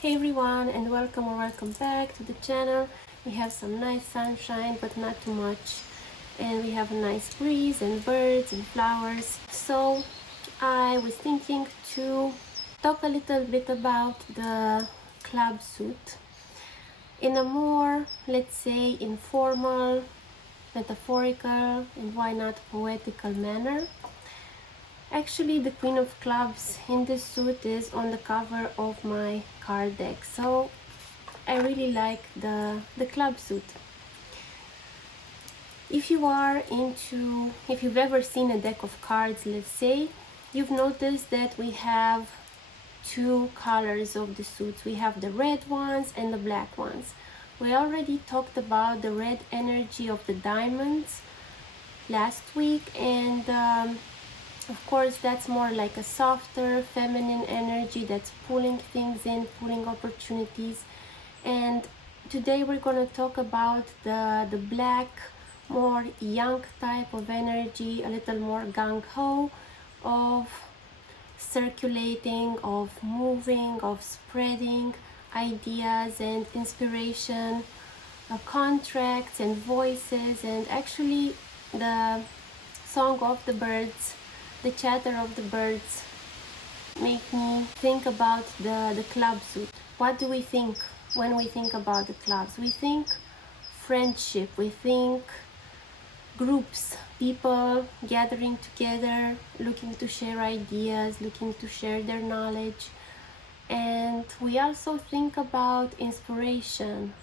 Hey everyone, and welcome or welcome back to the channel. We have some nice sunshine but not too much, and we have a nice breeze and birds and flowers. So I was thinking to talk a little bit about the club suit in a more, let's say, informal, metaphorical, and why not poetical manner. Actually, the Queen of Clubs in this suit is on the cover of my card deck, so I really like the club suit. If you've ever seen a deck of cards, let's say, you've noticed that we have two colors of the suits. We have the red ones and the black ones. We already talked about the red energy of the diamonds last week, and of course that's more like a softer feminine energy that's pulling things in, pulling opportunities. And today we're going to talk about the black, more young type of energy, a little more gung-ho, of circulating, of moving, of spreading ideas and inspiration, contracts and voices, and actually the song of the birds, the chatter of the birds make me think about the club suit. What do we think when we think about the clubs? We think friendship, we think groups, people gathering together, looking to share ideas, looking to share their knowledge. And we also think about inspiration.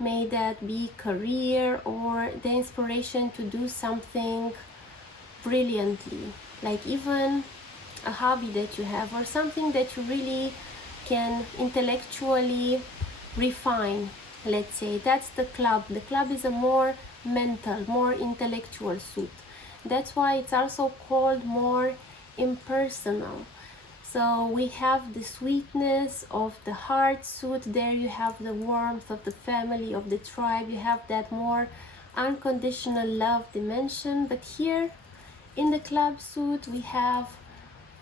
May that be career or the inspiration to do something brilliantly, like even a hobby that you have or something that you really can intellectually refine. Let's say that's the club. The club is a more mental, more intellectual suit. That's why it's also called more impersonal. So we have the sweetness of the heart suit. There you have the warmth of the family, of the tribe. You have that more unconditional love dimension. But here in the club suit we have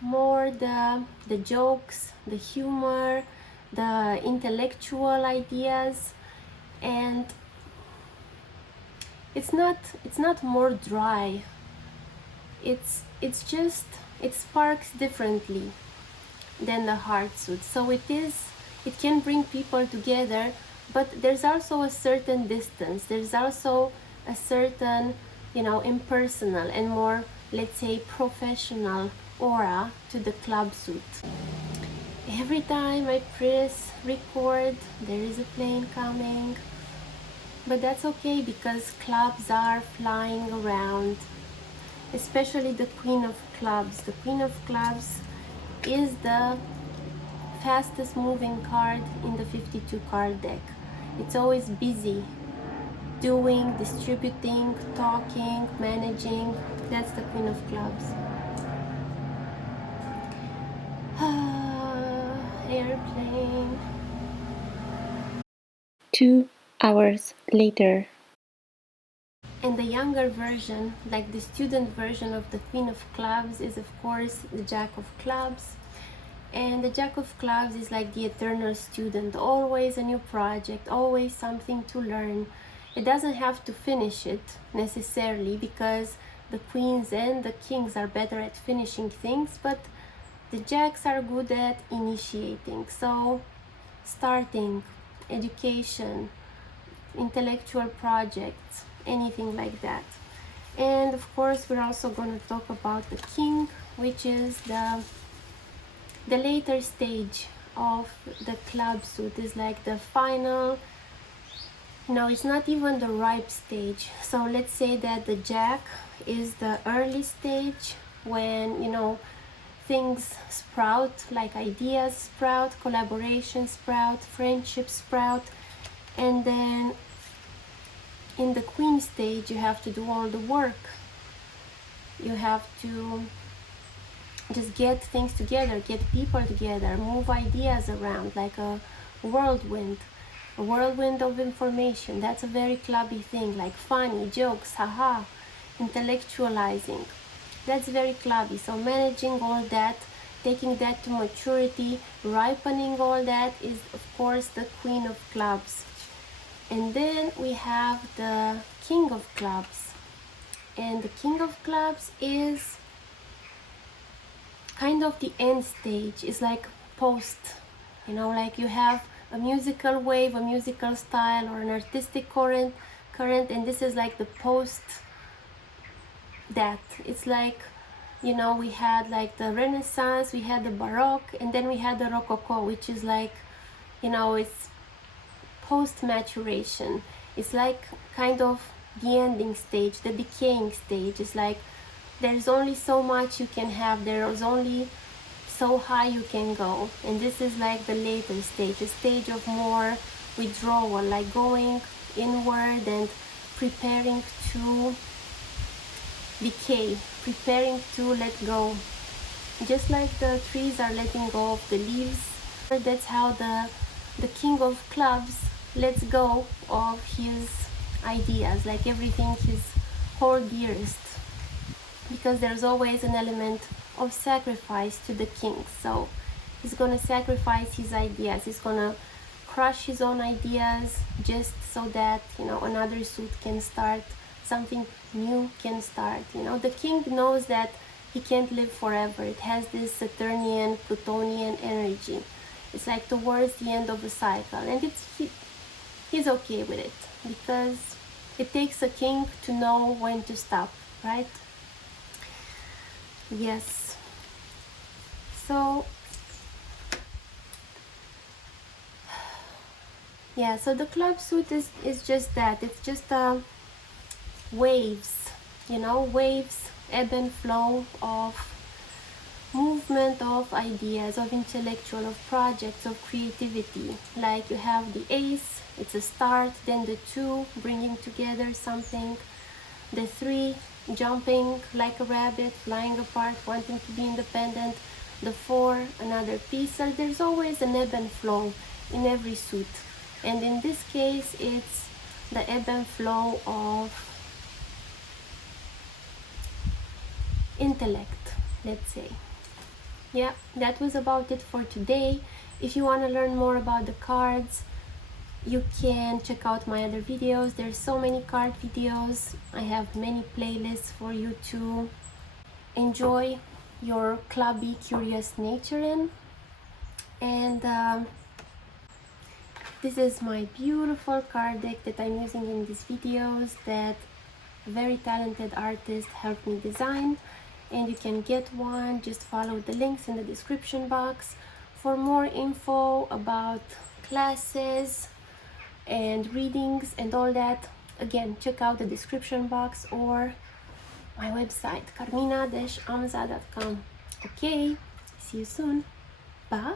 more the jokes, the humor, the intellectual ideas, and it's not more dry. It's just it sparks differently than the heart suit. So it can bring people together, but there's also a certain distance. There's also a certain, impersonal and more, let's say, professional aura to the club suit. Every time I press record, there is a plane coming, but that's okay because clubs are flying around, especially the Queen of Clubs. The Queen of Clubs is the fastest moving card in the 52 card deck. It's always busy, doing, distributing, talking, managing. That's the Queen of Clubs. Airplane. 2 hours later. And the younger version, like the student version of the Queen of Clubs, is of course the Jack of Clubs. And the Jack of Clubs is like the eternal student, always a new project, always something to learn. It doesn't have to finish it necessarily, because the queens and the kings are better at finishing things, but the jacks are good at initiating. So starting, education, intellectual projects, anything like that. And of course we're also going to talk about the king, which is the later stage of the club suit. Is like the final, it's not even the ripe stage. So let's say that the jack is the early stage, when things sprout, like ideas sprout, collaboration sprout, friendship sprout. And then in the queen stage you have to do all the work. You have to just get things together, get people together, move ideas around like a whirlwind of information. That's a very clubby thing, like funny jokes, intellectualizing. That's very clubby. So managing all that taking that to maturity, ripening all that, is of course the Queen of Clubs. And then we have the King of Clubs. And the King of Clubs is kind of the end stage. It's like post, you know, like you have a musical wave, a musical style, or an artistic current, and this is like the post that. It's like, you know, we had like the Renaissance, we had the Baroque, and then we had the Rococo, which is like, you know, it's post maturation. It's like kind of the ending stage, the decaying stage. It's like there's only so much you can have, there's only so high you can go. And this is like the later stage, a stage of more withdrawal, like going inward and preparing to decay, preparing to let go. Just like the trees are letting go of the leaves, that's how the King of Clubs lets go of his ideas, like everything he's hold dearest, because there's always an element of sacrifice to the king. So he's gonna sacrifice his ideas, he's gonna crush his own ideas just so that, you know, another suit can start, something new can start. You know, the king knows that he can't live forever. It has this Saturnian, Plutonian energy. It's like towards the end of a cycle, and he's okay with it, because it takes a king to know when to stop, right? Yes. So yeah, so the club suit is just that. It's just waves, you know, waves, ebb and flow of movement of ideas, of intellectual, of projects, of creativity. Like you have the ace, it's a start, then the 2 bringing together something, the 3 jumping like a rabbit, flying apart, wanting to be independent, the 4 another piece. So there's always an ebb and flow in every suit, and in this case it's the ebb and flow of intellect, let's say. Yeah, that was about it for today. If you want to learn more about the cards, you can check out my other videos. There's so many card videos. I have many playlists for you to enjoy your clubby, curious nature in. And this is my beautiful card deck that I'm using in these videos that a very talented artist helped me design. And you can get one, just follow the links in the description box. For more info about classes and readings and all that, again, check out the description box or my website, carmina-amza.com. Okay, see you soon. Bye.